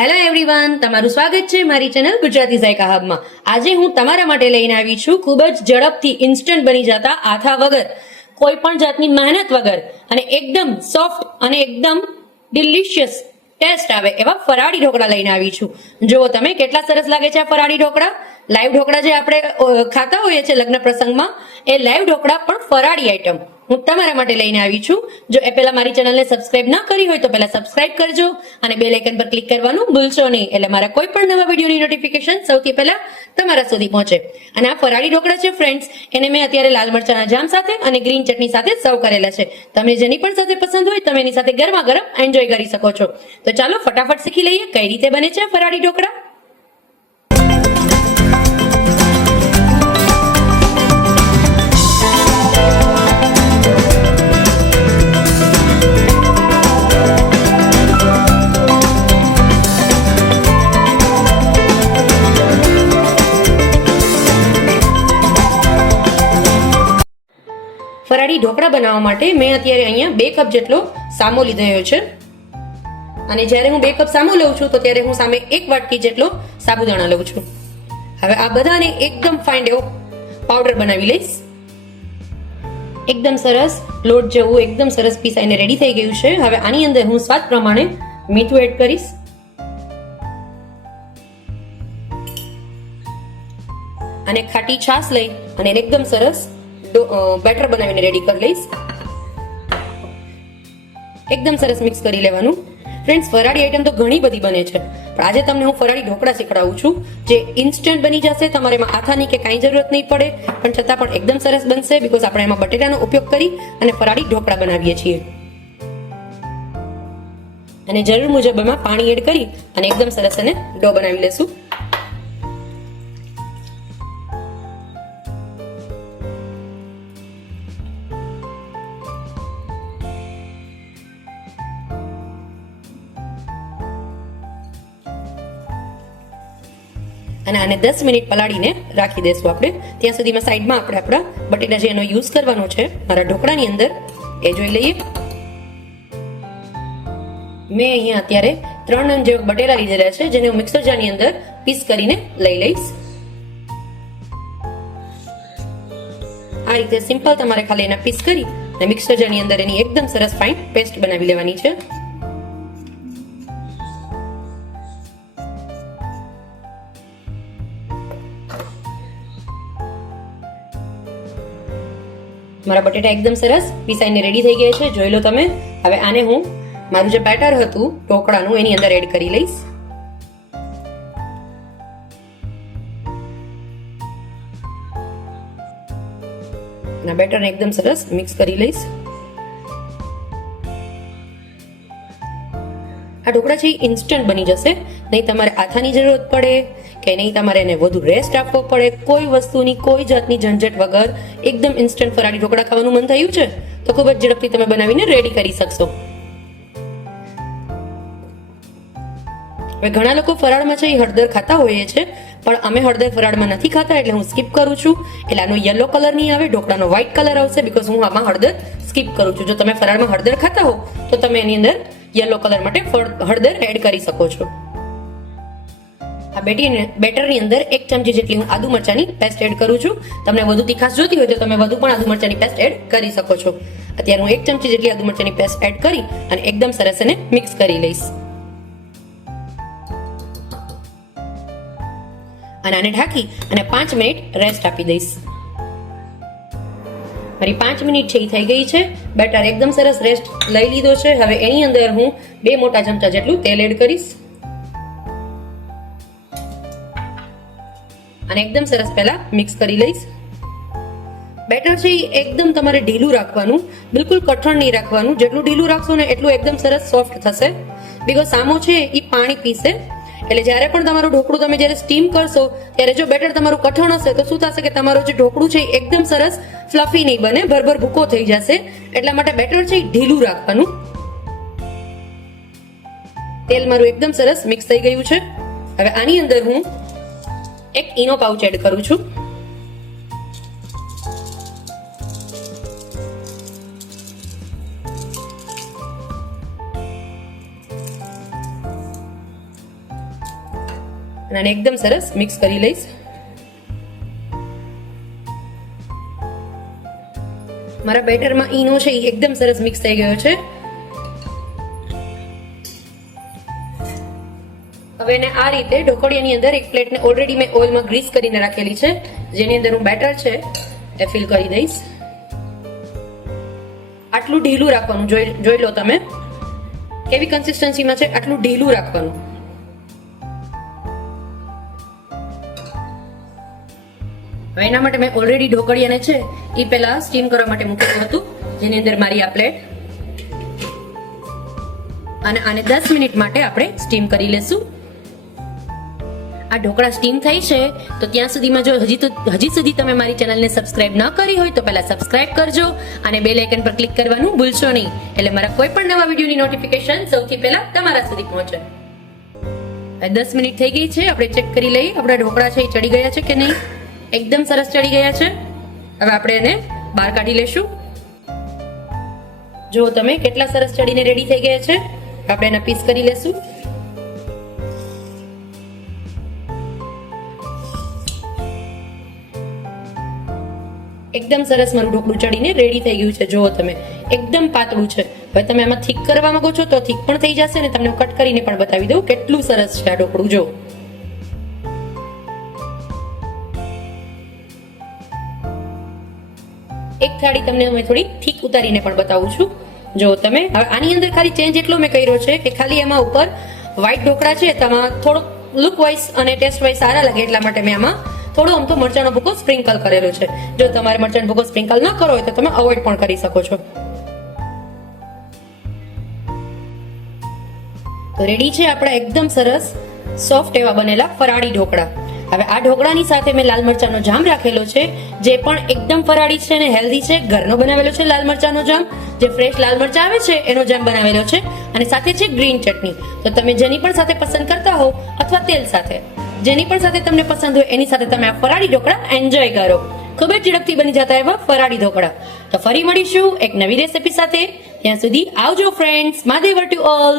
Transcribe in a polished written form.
Hello everyone, તમારું સ્વાગત છે મારી ચેનલ ગુજરાતી ઝાયકા હબમાં. આજે હું તમારા માટે લઈને આવી છું ખૂબ જ ઝડપથી ઇન્સ્ટન્ટ બની જતા આથા વગર, કોઈ પણ જાતની મહેનત વગર અને એકદમ સોફ્ટ અને એકદમ ડિલિશિયસ ટેસ્ટ આવે એવા ફરાળી ઢોકળા લઈને આવી છું. જુઓ તમે કેટલા સરસ લાગે છે આ ફરાળી ઢોકળા. લાઈવ ઢોકળા જે આપણે ખાતા હોઈએ છીએ લગ્ન પ્રસંગમાં, એ લાઈવ ઢોકળા પણ ફરાળી આઈટમ હું તમારા માટે લઈને આવી છું. જો એ પહેલા મારી ચેનલને સબસ્ક્રાઇબ ના કરી હોય તો પહેલા સબસ્ક્રાઇબ કરજો અને બેલ આઇકન પર ક્લિક કરવાનું ભૂલશો નહીં, એટલે મારા કોઈ પણ નવા વિડીયોની નોટિફિકેશન સૌથી પહેલા તમારા સુધી પહોંચે. અને આ ફરાળી ઢોકળા છે ફ્રેન્ડ્સ, એને મેં અત્યારે લાલ મરચાના જામ સાથે અને ગ્રીન ચટણી સાથે સર્વ કરેલા છે. તમે જેની પણ સાથે પસંદ હોય તમે એની સાથે ગરમા ગરમ એન્જોય કરી શકો છો. તો ચાલો ફટાફટ શીખી લઈએ કઈ રીતે બને છે ફરાળી ઢોકળા. ફરાળી ઢોકળા બનાવવા માટે મેં અત્યારે અહીંયા 2 કપ જેટલો સામો લીધો છે. અને જ્યારે હું 2 કપ સામો લઉં છું તો ત્યારે હું સામે 1 વાટકી જેટલો સાબુદાણા લઉં છું. હવે આ બધાને એકદમ ફાઇન એવો પાવડર બનાવી લઈશ. એકદમ સરસ લોટ જેવું એકદમ સરસ પીસાઈને રેડી થઈ ગયું છે. હવે આની અંદર હું સ્વાદ પ્રમાણે મીઠું એડ કરીશ અને ખાટી છાશ લઈ અને એકદમ સરસ બેટર બનાવીને રેડી કરી લઈશ. એકદમ સરસ મિક્સ કરી લેવાનું. ફ્રેન્ડ્સ, ફરાળી આઈટમ તો ઘણી બધી બને છે, પણ આજે તમને હું ફરાળી ઢોકળા શીખડાવું છું જે ઇન્સ્ટન્ટ બની જશે. તમારે એમાં આથાની કે કાંઈ જરૂરત નહીં પડે, પણ છતાં પણ એકદમ સરસ બનશે, બીકોઝ આપણે એમાં બટેટાનો ઉપયોગ કરી અને ફરાળી ઢોકળા બનાવીએ છીએ. અને જરૂર મુજબ એમાં પાણી એડ કરી અને એકદમ સરસ અને ડો બનાવી લેશું. અને આને 10 મિનિટ પલાળીને રાખી દેશું આપણે. ત્યાં સુધીમાં સાઈડમાં આપણે આપણા બટેટા જે એનો યુઝ કરવાનો છે મારા ઢોકળાની અંદર, એ જોઈ લઈએ. મેં અહીંયા અત્યારે 3 નંગ જેવા બટેટા લીધેલા છે, જેને હું મિક્સર જારની અંદર પીસ કરીને લઈ લઈશ. આ રીતે સિમ્પલ તમારે ખાલી એના પીસ કરી અને મિક્સર જારની અંદર એની એકદમ સરસ ફાઇન પેસ્ટ બનાવી લેવાની છે. મારા બટેટા એકદમ સરસ પીસાઈને રેડી થઈ ગયા છે, જોઈ લો તમે. હવે આને હું મારું જે બેટર હતું ઢોકળાનું એની અંદર એડ કરી લઈશ. અને બેટરને એકદમ સરસ મિક્સ કરી લઈશ. આ ઢોકળા છે ઇન્સ્ટન્ટ બની જશે, નહીં તમારે આથાની જરૂરત પડે કે નહીં તમારે એને વધુ રેસ્ટ આપવો પડે. કોઈ વસ્તુની કોઈ જાતની ઝંઝટ વગર એકદમ ઇન્સ્ટન્ટ ફરાળી ઢોકળા ખાવાનું મન થયું છે તો ખૂબ જ ઝડપથી તમે બનાવીને રેડી કરી શકશો. હવે ઘણા લોકો ફરાળમાં છે હળદર ખાતા હોઈએ છે, પણ અમે હળદર ફરાળમાં નથી ખાતા, એટલે હું સ્કીપ કરું છું. એટલે આનો યલો કલર નહીં આવે, ઢોકળાનો વ્હાઇટ કલર આવશે, બીકોઝ હું આમાં હળદર સ્કીપ કરું છું. જો તમે ફરાળમાં હળદર ખાતા હો તો તમે એની અંદર યલો કલર માટે હળદર એડ કરી શકો છો. આ બેટરની અંદર 1 ચમચી જેટલી હું આદુ મરચાની પેસ્ટ એડ કરું છું. તમને વધુ તીખાશ જોતી હોય તો તમે વધુ પણ આદુ મરચાની પેસ્ટ એડ કરી શકો છો. અત્યારે હું 1 ચમચી જેટલી આદુ મરચાની પેસ્ટ એડ કરી અને એકદમ સરસ એને મિક્સ કરી લઈશ. અને આને ઢાંકી અને 5 મિનિટ રેસ્ટ આપી દઈશ. મારી 5 મિનિટ છે એ થઈ ગઈ છે. બેટર એકદમ સરસ રેસ્ટ લઈ લીધો છે. હવે એની અંદર હું 2 મોટા ચમચા જેટલું તેલ એડ કરીશ અને એકદમ સરસ પહેલા મિક્સ કરી લઈશ. બેટર છે એકદમ તમારે ઢીલું રાખવાનું, બિલકુલ કઠણ નહીં રાખવાનું. જેટલું ઢીલું રાખશો ને એટલું એકદમ સરસ સોફ્ટ થશે, બીકોઝ સામો છે એ પાણી પીશે. એટલે જ્યારે પણ તમારું ઢોકળું તમે જ્યારે સ્ટીમ કરશો ત્યારે જો બેટર તમારું કઠણ હશે તો શું થશે કે તમારું જે ઢોકળું છે એકદમ સરસ ફ્લફી નહીં બને, ભરભર ભૂકો થઈ જશે. એટલા માટે બેટર છે ઢીલું રાખવાનું. તેલ મારું એકદમ સરસ મિક્સ થઈ ગયું છે. હવે આની અંદર હું 1 ઈનો પાઉચ એડ કરું છું. અને આને એકદમ સરસ મિક્સ કરી લઈશ. મારા બેટરમાં ઈનો છે એ એકદમ સરસ મિક્સ થઈ ગયો છે. હવે એને આ રીતે ઢોકળિયાની અંદર એક પ્લેટને ઓલરેડી મેં ઓઇલમાં ગ્રીસ કરીને રાખેલી છે, જેની અંદર હું બેટર છે એ ફિલ કરી દઈશ. આટલું ઢીલું રાખવાનું, જોઈ લો તમે કેવી કન્સિસ્ટન્સીમાં છે, આટલું ઢીલું રાખવાનું. હવે એના માટે મેં ઓલરેડી ઢોકળિયાને છે એ પહેલા સ્ટીમ કરવા માટે મૂકેલું હતું, જેની અંદર મારી આ પ્લેટ, અને આને 10 મિનિટ માટે આપણે સ્ટીમ કરી લેશું. આ ઢોકળા સ્ટીમ થઈ છે તો ત્યાં સુધીમાં જો હજી સુધી તમે મારી ચેનલને સબસ્ક્રાઇબ ન કરી હોય તો પહેલા સબસ્ક્રાઇબ કરજો અને બેલ આઇકન પર ક્લિક કરવાનું ભૂલશો નહીં, એટલે મારા કોઈ પણ નવા વિડીયોની નોટિફિકેશન સૌથી પહેલા તમારા સુધી પહોંચે. 10 મિનિટ થઈ ગઈ છે, આપણે ચેક કરી લઈએ આપણા ઢોકળા છે એ ચડી ગયા છે કે નહીં. એકદમ સરસ ચડી ગયા છે. હવે આપણે એને બહાર કાઢી લેશું. જો તમે કેટલા સરસ ચડીને રેડી થઈ ગયા છે. આપણે એના પીસ કરી લેશું. એકદમ સરસ મારું ઢોકળું ચડીને રેડી થઈ ગયું છે. જુઓ તમે એકદમ પાતળું છે. હવે તમે આમાં થીક કરવા માંગો છો તો થીક પણ થઈ જશે, અને તમને કટ કરીને પણ બતાવી દઉં કેટલું સરસ છે આ ઢોકળું. જો એક થાળી તમને હું થોડી થીક ઉતારીને પણ બતાવું છું. જો તમે હવે આની અંદર ખાલી ચેન્જ એટલો મેં કર્યો છે કે ખાલી એમાં ઉપર વ્હાઈટ ઢોકળા છે તેમાં થોડોક લુક વાઇઝ અને ટેસ્ટ વાઇઝ સારા લાગે એટલા માટે મેં આમાં થોડો આમ તો મરચાંનો ભૂકો સ્પ્રિંકલ કરેલો છે. જો તમારે મરચાંનો ભૂકો સ્પ્રિંકલ ન કરો હોય તો તમે અવોઇડ પણ કરી શકો છો. તો રેડી છે આપણા એકદમ સરસ સોફ્ટ એવા બનેલા ફરાળી ઢોકળા. હવે આ ઢોકળાની સાથે મેં લાલ મરચાંનો જામ રાખેલો છે, જે પણ એકદમ ફરાળી છે અને હેલ્ધી છે. ઘરનો બનાવેલો છે લાલ મરચાંનો જામ, જે ફ્રેશ લાલ મરચાં આવે છે એનો જામ બનાવેલો છે, અને સાથે છે ગ્રીન ચટણી. તો તમે જેની પણ સાથે પસંદ કરતા હો અથવા તેલ સાથે, જેની પણ સાથે તમને પસંદ હોય એની સાથે તમે આ ફરાળી ઢોકળા એન્જોય કરો. ખૂબ જ ઝડપથી બની જતા એવા ફરાળી ઢોકળા. તો ફરી મળીશું એક નવી રેસીપી સાથે. ત્યાં સુધી આવજો ફ્રેન્ડ્સ. Mahadev to all.